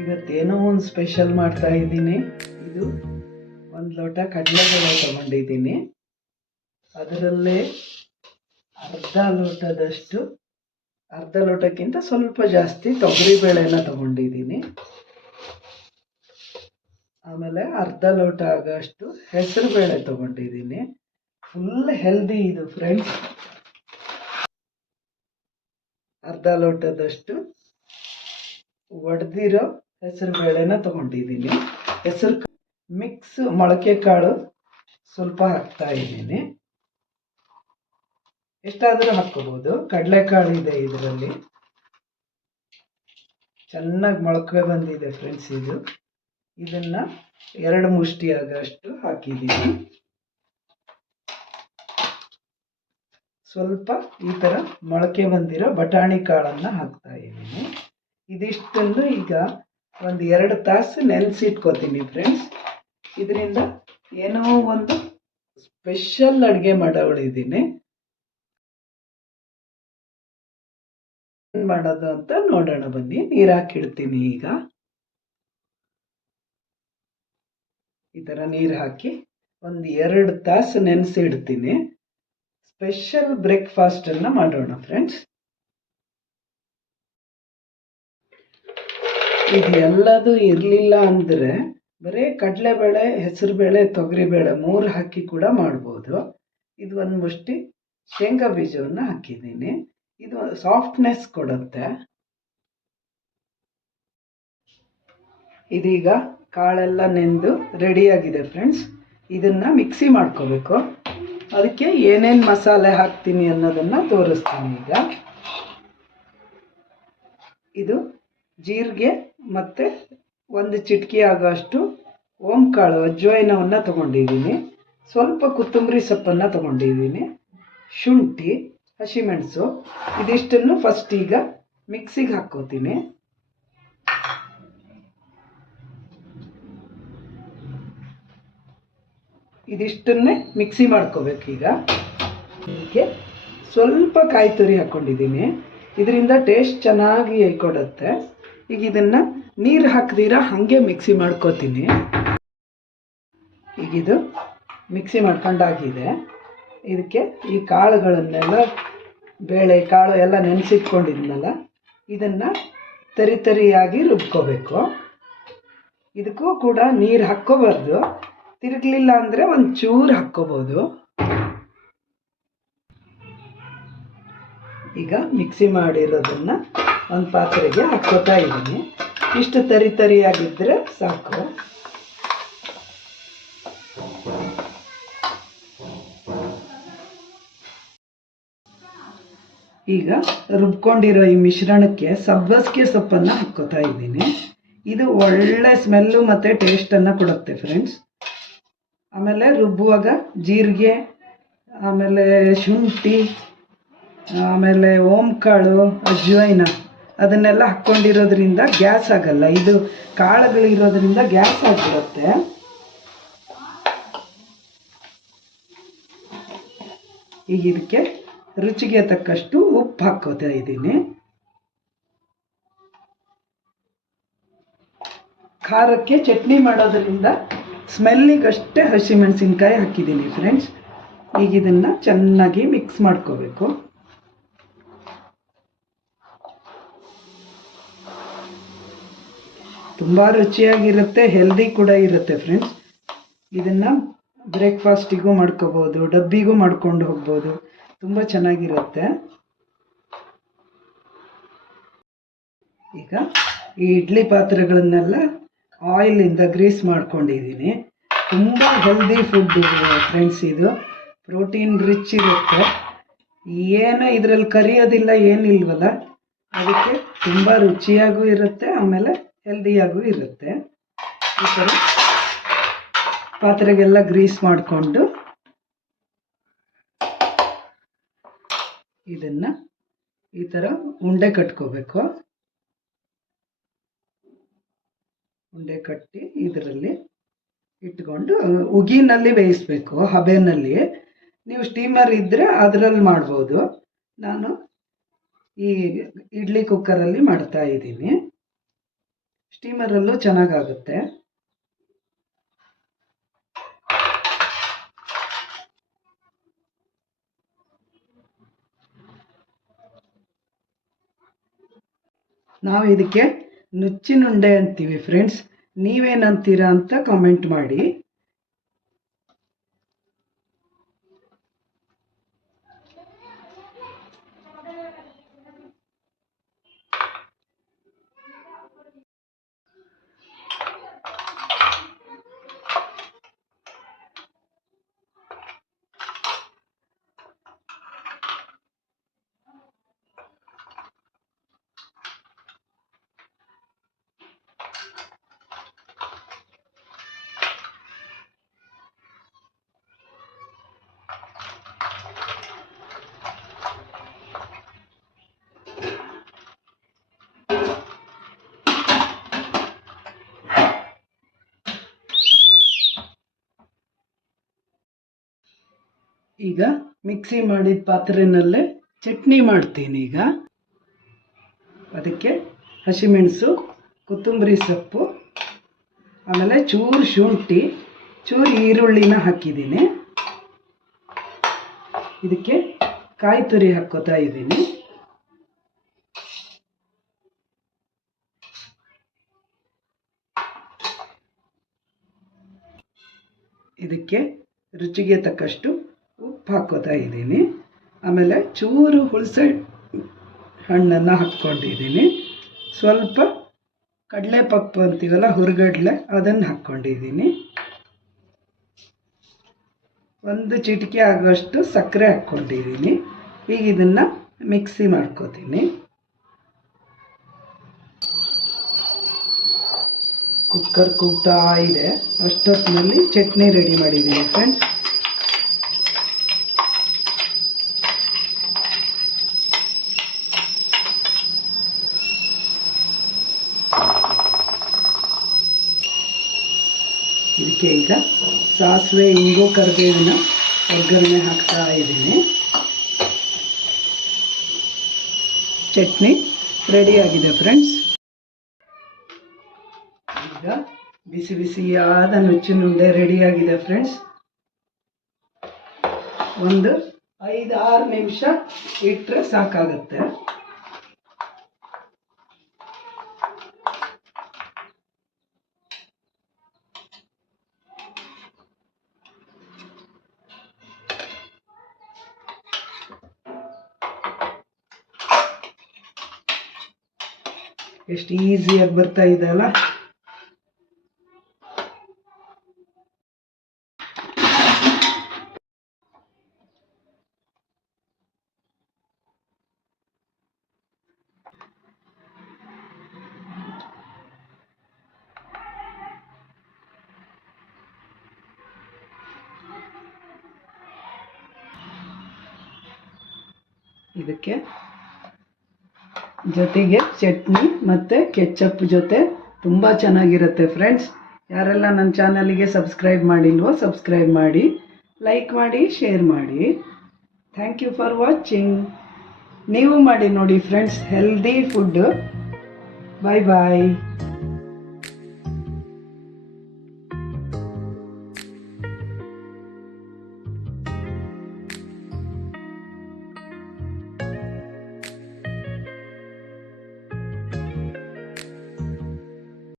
ಇವತ್ತೇನೋ ಒಂದು ಸ್ಪೆಷಲ್ ಮಾಡ್ತಾ ಇದ್ದೀನಿ. ಇದು ಒಂದು ಲೋಟ ಕಡಲೆಬೇಳೆ ತಗೊಂಡಿದ್ದೀನಿ. ಅದರಲ್ಲೇ ಅರ್ಧ ಲೋಟಕ್ಕಿಂತ ಸ್ವಲ್ಪ ಜಾಸ್ತಿ ತೊಗರಿಬೇಳೆನ ತಗೊಂಡಿದ್ದೀನಿ. ಆಮೇಲೆ ಅರ್ಧ ಲೋಟ ಆಗೋಷ್ಟು ಹೆಸರು ಬೇಳೆ ತಗೊಂಡಿದ್ದೀನಿ. ಫುಲ್ ಹೆಲ್ದಿ ಇದು ಫ್ರೆಂಡ್ಸ್. ಅರ್ಧ ಲೋಟದಷ್ಟು ಒಡೆದಿರೋ ಹೆಸರು ಬೇಳೆನ ತಗೊಂಡಿದ್ದೀನಿ. ಹೆಸರು ಮಿಕ್ಸ್ ಮೊಳಕೆ ಕಾಳು ಸ್ವಲ್ಪ ಹಾಕ್ತಾ ಇದ್ದೀನಿ. ಎಷ್ಟಾದರೂ ಹಾಕ್ಕೋಬೋದು. ಕಡಲೆಕಾಳು ಇದೆ ಇದರಲ್ಲಿ. ಚೆನ್ನಾಗಿ ಮೊಳಕೆ ಬಂದಿದೆ ಫ್ರೆಂಡ್ಸ್. ಇದನ್ನ 2 ಮುಷ್ಟಿ ಆಗೋಷ್ಟು ಹಾಕಿದ್ದೀನಿ. ಸ್ವಲ್ಪ ಈ ಥರ ಮೊಳಕೆ ಬಂದಿರೋ ಬಟಾಣಿ ಕಾಳನ್ನು ಹಾಕ್ತಾ ಇದ್ದೀನಿ. ಇದಿಷ್ಟನ್ನು ಈಗ ಒಂದು 2 ತಾಸು ನೆನೆಸಿಟ್ಕೋತೀನಿ ಫ್ರೆಂಡ್ಸ್. ಇದರಿಂದ ಏನೋ ಒಂದು ಸ್ಪೆಷಲ್ ಅಡುಗೆ ಮಾಡೋಳಿದ್ದೀನಿ. ಏನು ಮಾಡೋದು ಅಂತ ನೋಡೋಣ ಬನ್ನಿ. ನೀರು ಹಾಕಿಡ್ತೀನಿ. ಈಗ ಈ ಥರ ನೀರು ಹಾಕಿ ಒಂದು 2 ತಾಸು ನೆನೆಸಿಡ್ತೀನಿ. ಸ್ಪೆಷಲ್ ಬ್ರೇಕ್ಫಾಸ್ಟನ್ನು ಮಾಡೋಣ ಫ್ರೆಂಡ್ಸ್. ಇದು ಎಲ್ಲದೂ ಇರಲಿಲ್ಲ ಅಂದರೆ ಬರೀ ಕಡಲೆಬೇಳೆ, ಹೆಸರುಬೇಳೆ, ತೊಗರಿಬೇಳೆ 3 ಹಾಕಿ ಕೂಡ ಮಾಡ್ಬೋದು. ಇದು ಒಂದು ಮುಷ್ಟಿ ಶೇಂಗಾ ಬೀಜವನ್ನು ಹಾಕಿದ್ದೀನಿ. ಇದು ಸಾಫ್ಟ್ನೆಸ್ ಕೊಡುತ್ತೆ. ಇದೀಗ ಕಾಳೆಲ್ಲ ನೆಂದು ರೆಡಿಯಾಗಿದೆ ಫ್ರೆಂಡ್ಸ್. ಇದನ್ನು ಮಿಕ್ಸಿ ಮಾಡ್ಕೋಬೇಕು. ಅದಕ್ಕೆ ಏನೇನು ಮಸಾಲೆ ಹಾಕ್ತೀನಿ ಅನ್ನೋದನ್ನು ತೋರಿಸ್ತೀನಿ. ಈಗ ಇದು ಜೀರಿಗೆ ಮತ್ತು 1 ಚಿಟಿಕೆ ಆಗೋಷ್ಟು ಓಂಕಾಳು ಅಜ್ವೈನವನ್ನು ತಗೊಂಡಿದ್ದೀನಿ. ಸ್ವಲ್ಪ ಕೊತ್ತಂಬರಿ ಸೊಪ್ಪನ್ನು ತಗೊಂಡಿದ್ದೀನಿ. ಶುಂಠಿ, ಹಸಿಮೆಣಸು ಇದಿಷ್ಟನ್ನು ಫಸ್ಟ್ ಈಗ ಮಿಕ್ಸಿಗೆ ಹಾಕ್ಕೋತೀನಿ. ಇದಿಷ್ಟನ್ನೇ ಮಿಕ್ಸಿ ಮಾಡ್ಕೋಬೇಕು. ಈಗ ಇದಕ್ಕೆ ಸ್ವಲ್ಪ ಕಾಯಿ ತುರಿ ಹಾಕ್ಕೊಂಡಿದ್ದೀನಿ. ಇದರಿಂದ ಟೇಸ್ಟ್ ಚೆನ್ನಾಗಿ ಕೊಡುತ್ತೆ. ಈಗ ಇದನ್ನು ನೀರು ಹಾಕ್ದಿರ ಹಾಗೆ ಮಿಕ್ಸಿ ಮಾಡ್ಕೋತೀನಿ. ಈಗಿದು ಮಿಕ್ಸಿ ಮಾಡ್ಕೊಂಡಾಗಿದೆ. ಇದಕ್ಕೆ ಈ ಕಾಳುಗಳನ್ನೆಲ್ಲ, ಬೇಳೆ ಕಾಳು ಎಲ್ಲ ನೆನೆಸಿಟ್ಕೊಂಡಿದ್ನಲ್ಲ, ಇದನ್ನು ತರಿಯಾಗಿ ರುಬ್ಕೋಬೇಕು. ಇದಕ್ಕೂ ಕೂಡ ನೀರು ಹಾಕ್ಕೋಬಾರ್ದು. ತಿರುಗಲಿಲ್ಲ ಅಂದರೆ ಒಂಚೂರು ಹಾಕ್ಕೋಬೋದು. ಈಗ ಮಿಕ್ಸಿ ಮಾಡಿರೋದನ್ನು ಒಂದು ಪಾತ್ರೆಗೆ ಹಾಕ್ಕೋತಾ ಇದ್ದೀನಿ. ಇಷ್ಟು ತರಿಯಾಗಿದ್ದರೆ ಸಾಕು. ಈಗ ರುಬ್ಕೊಂಡಿರೋ ಈ ಮಿಶ್ರಣಕ್ಕೆ ಸಬ್ಬಸಿಗೆ ಸೊಪ್ಪನ್ನು ಹಾಕ್ಕೋತಾ ಇದ್ದೀನಿ. ಇದು ಒಳ್ಳೆ ಸ್ಮೆಲ್ಲು ಮತ್ತು ಟೇಸ್ಟನ್ನು ಕೊಡುತ್ತೆ ಫ್ರೆಂಡ್ಸ್. ಆಮೇಲೆ ರುಬ್ಬುವಾಗ ಜೀರಿಗೆ, ಆಮೇಲೆ ಶುಂಠಿ, ಆಮೇಲೆ ಓಂಕಾಳು, ಅಜ್ವೈನ ಅದನ್ನೆಲ್ಲ ಹಾಕ್ಕೊಂಡಿರೋದ್ರಿಂದ ಗ್ಯಾಸ್ ಆಗಲ್ಲ. ಇದು ಕಾಳುಗಳಿರೋದ್ರಿಂದ ಗ್ಯಾಸ್ ಆಗಿರುತ್ತೆ. ಈಗ ಇದಕ್ಕೆ ರುಚಿಗೆ ತಕ್ಕಷ್ಟು ಉಪ್ಪು ಹಾಕ್ಕೋತಾ ಇದ್ದೀನಿ. ಖಾರಕ್ಕೆ ಚಟ್ನಿ ಮಾಡೋದ್ರಿಂದ ಸ್ಮೆಲ್ಲಿಗಷ್ಟೇ ಹಸಿಮೆಣಸಿನ್ಕಾಯಿ ಹಾಕಿದ್ದೀನಿ ಫ್ರೆಂಡ್ಸ್. ಈಗ ಇದನ್ನು ಚೆನ್ನಾಗಿ ಮಿಕ್ಸ್ ಮಾಡ್ಕೋಬೇಕು. ತುಂಬ ರುಚಿಯಾಗಿರುತ್ತೆ, ಹೆಲ್ದಿ ಕೂಡ ಇರುತ್ತೆ ಫ್ರೆಂಡ್ಸ್. ಇದನ್ನು ಬ್ರೇಕ್ಫಾಸ್ಟಿಗೂ ಮಾಡ್ಕೋಬೋದು, ಡಬ್ಬಿಗೂ ಮಾಡ್ಕೊಂಡು ಹೋಗ್ಬೋದು. ತುಂಬ ಚೆನ್ನಾಗಿರುತ್ತೆ. ಈಗ ಈ ಇಡ್ಲಿ ಪಾತ್ರೆಗಳನ್ನೆಲ್ಲ ಆಯಿಲಿಂದ ಗ್ರೀಸ್ ಮಾಡ್ಕೊಂಡಿದ್ದೀನಿ. ತುಂಬ ಹೆಲ್ದಿ ಫುಡ್ ಫ್ರೆಂಡ್ಸ್. ಇದು ಪ್ರೋಟೀನ್ ರಿಚ್ ಇರುತ್ತೆ. ಏನು ಇದರಲ್ಲಿ ಕರಿಯೋದಿಲ್ಲ, ಏನಿಲ್ವಲ್ಲ. ಅದಕ್ಕೆ ತುಂಬ ರುಚಿಯಾಗೂ ಇರುತ್ತೆ, ಆಮೇಲೆ ಹೆಲ್ದಿಯಾಗೂ ಇರುತ್ತೆ. ಈ ಥರ ಪಾತ್ರೆಗೆಲ್ಲ ಗ್ರೀಸ್ ಮಾಡಿಕೊಂಡು ಇದನ್ನು ಈ ಥರ ಉಂಡೆ ಕಟ್ಕೋಬೇಕು. ಉಂಡೆ ಕಟ್ಟಿ ಇದರಲ್ಲಿ ಇಟ್ಕೊಂಡು ಉಗಿನಲ್ಲಿ ಬೇಯಿಸಬೇಕು, ಹಬೆನಲ್ಲಿ. ನೀವು ಸ್ಟೀಮರ್ ಇದ್ದರೆ ಅದರಲ್ಲಿ ಮಾಡ್ಬೋದು. ನಾನು ಈ ಇಡ್ಲಿ ಕುಕ್ಕರಲ್ಲಿ ಮಾಡ್ತಾ ಇದ್ದೀನಿ. ಸ್ಟೀಮರಲ್ಲೂ ಚೆನ್ನಾಗಾಗುತ್ತೆ. ನಾವು ಇದಕ್ಕೆ ನುಚ್ಚಿನುಂಡೆ ಅಂತೀವಿ ಫ್ರೆಂಡ್ಸ್. ನೀವೇನಂತೀರಾ ಅಂತ ಕಾಮೆಂಟ್ ಮಾಡಿ. ಈಗ ಮಿಕ್ಸಿ ಮಾಡಿದ ಪಾತ್ರೆನಲ್ಲೇ ಚಟ್ನಿ ಮಾಡ್ತೀನಿ. ಈಗ ಅದಕ್ಕೆ ಹಸಿಮೆಣಸು, ಕೊತ್ತಂಬರಿ ಸೊಪ್ಪು, ಆಮೇಲೆ ಚೂರು ಶುಂಠಿ, ಚೂರು ಈರುಳ್ಳಿನ ಹಾಕಿದ್ದೀನಿ. ಇದಕ್ಕೆ ಕಾಯಿ ತುರಿ ಹಾಕ್ಕೋತಾ ಇದ್ದೀನಿ. ಇದಕ್ಕೆ ರುಚಿಗೆ ತಕ್ಕಷ್ಟು ಉಪ್ಪು ಹಾಕ್ಕೋತಾ ಇದ್ದೀನಿ. ಆಮೇಲೆ ಚೂರು ಹುಣಸೆ ಹಣ್ಣನ್ನು ಹಾಕ್ಕೊಂಡಿದ್ದೀನಿ. ಸ್ವಲ್ಪ ಕಡಲೆಪಪ್ಪು ಅಂತೀವಲ್ಲ, ಹುರ್ಗಡ್ಲೆ, ಅದನ್ನು ಹಾಕ್ಕೊಂಡಿದ್ದೀನಿ. ಒಂದು ಚಿಟಿಕೆ ಆಗೋಷ್ಟು ಸಕ್ಕರೆ ಹಾಕ್ಕೊಂಡಿದ್ದೀನಿ. ಈಗ ಇದನ್ನು ಮಿಕ್ಸಿ ಮಾಡ್ಕೋತೀನಿ. ಕುಕ್ಕರ್ ಕೂಗ್ತಾ ಇದೆ. ಅಷ್ಟೊತ್ತಿನಲ್ಲಿ ಚಟ್ನಿ ರೆಡಿ ಮಾಡಿದ್ದೀನಿ ಫ್ರೆಂಡ್ಸ್. ಇದಕ್ಕೆ ಈಗ ಸಾಸಿವೆ, ಇಂಗು, ಕರಿಬೇವಿನ ಒಗ್ಗರಣೆ ಹಾಕ್ತಾ ಇದ್ದೀನಿ. ಚಟ್ನಿ ರೆಡಿಯಾಗಿದೆ ಫ್ರೆಂಡ್ಸ್. ಈಗ ಬಿಸಿ ಬಿಸಿಯಾದ ನುಚ್ಚಿನುಂಡೆ ರೆಡಿಯಾಗಿದೆ ಫ್ರೆಂಡ್ಸ್. ಒಂದು 5-6 ನಿಮಿಷ ಇಟ್ಟರೆ ಸಾಕಾಗುತ್ತೆ. ಎಷ್ಟು ಈಸಿಯಾಗಿ ಬರ್ತಾ ಇದೆ ಅಲ್ಲ. ಇದಕ್ಕೆ ಜೊತೆಗೆ ಚಟ್ನಿ ಮತ್ತು ಕೆಚಪ್ ಜೊತೆ ತುಂಬ ಚೆನ್ನಾಗಿರುತ್ತೆ ಫ್ರೆಂಡ್ಸ್. ಯಾರೆಲ್ಲ ನನ್ನ ಚಾನಲಿಗೆ ಸಬ್ಸ್ಕ್ರೈಬ್ ಮಾಡಿಲ್ವೋ ಸಬ್ಸ್ಕ್ರೈಬ್ ಮಾಡಿ, ಲೈಕ್ ಮಾಡಿ, ಶೇರ್ ಮಾಡಿ. Thank you for watching. ನೀವು ಮಾಡಿ ನೋಡಿ ಫ್ರೆಂಡ್ಸ್, ಹೆಲ್ದಿ ಫುಡ್ಡು. ಬಾಯ್ ಬಾಯ್.